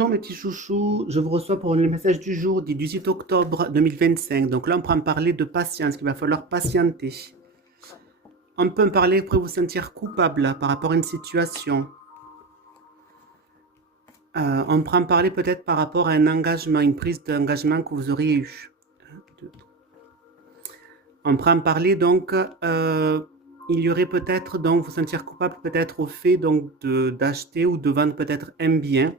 Bonjour mes petits chouchous, je vous reçois pour le message du jour du 18 octobre 2025. Donc là, on prend parler de patience, qu'il va falloir patienter. On peut me parler, vous pouvez vous sentir coupable là, par rapport à une situation. On prend parler peut-être par rapport à un engagement, une prise d'engagement que vous auriez eu. On prend parler donc, il y aurait peut-être donc vous sentir coupable peut-être au fait donc d'acheter ou de vendre peut-être un bien.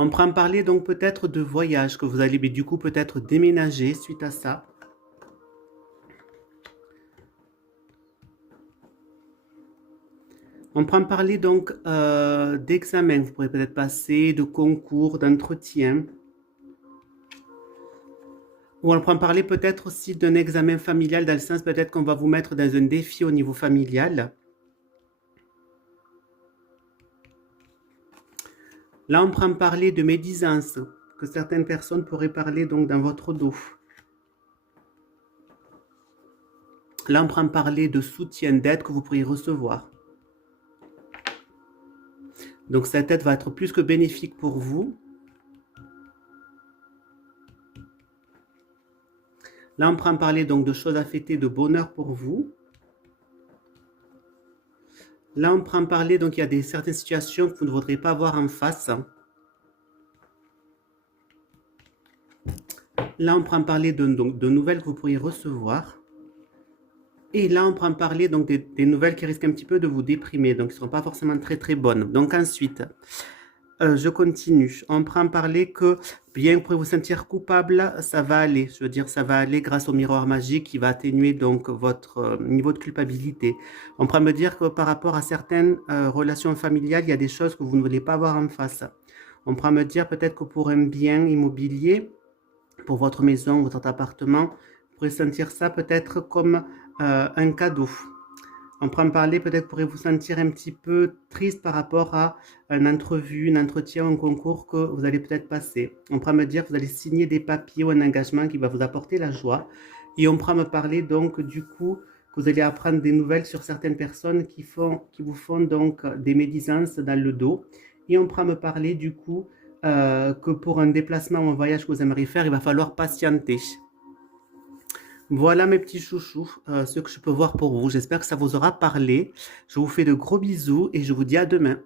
On prend parler donc peut-être de voyage que vous allez du coup peut-être déménager suite à ça. On prend parler donc d'examen, vous pourrez peut-être passer, de concours, d'entretien. Ou on prend parler peut-être aussi d'un examen familial, dans le sens peut-être qu'on va vous mettre dans un défi au niveau familial. Là, on prend parler de médisance, que certaines personnes pourraient parler donc dans votre dos. Là, on prend parler de soutien, d'aide que vous pourriez recevoir. Donc, cette aide va être plus que bénéfique pour vous. Là, on prend parler donc de choses à fêter, de bonheur pour vous. Là, on prend parler donc il y a certaines situations que vous ne voudrez pas avoir en face. Là, on prend parler de nouvelles que vous pourriez recevoir. Et là, on prend parler donc des nouvelles qui risquent un petit peu de vous déprimer, donc qui ne seront pas forcément très très bonnes. Donc ensuite, je continue. On prend parler que bien que vous pourrez vous sentir coupable, ça va aller. Je veux dire, ça va aller grâce au miroir magique qui va atténuer donc votre niveau de culpabilité. On prend me dire que par rapport à certaines relations familiales, il y a des choses que vous ne voulez pas avoir en face. On prend me dire peut-être que pour un bien immobilier, pour votre maison, votre appartement, vous pourrez sentir ça peut-être comme un cadeau. On prend parler, peut-être pourrez vous sentir un petit peu triste par rapport à une entrevue, un entretien, un concours que vous allez peut-être passer. On prend me dire que vous allez signer des papiers ou un engagement qui va vous apporter la joie. Et on prend me parler donc du coup que vous allez apprendre des nouvelles sur certaines personnes qui vous font donc des médisances dans le dos. Et on prend me parler du coup que pour un déplacement ou un voyage que vous aimeriez faire, il va falloir patienter. Voilà mes petits chouchous, ce que je peux voir pour vous. J'espère que ça vous aura parlé. Je vous fais de gros bisous et je vous dis à demain.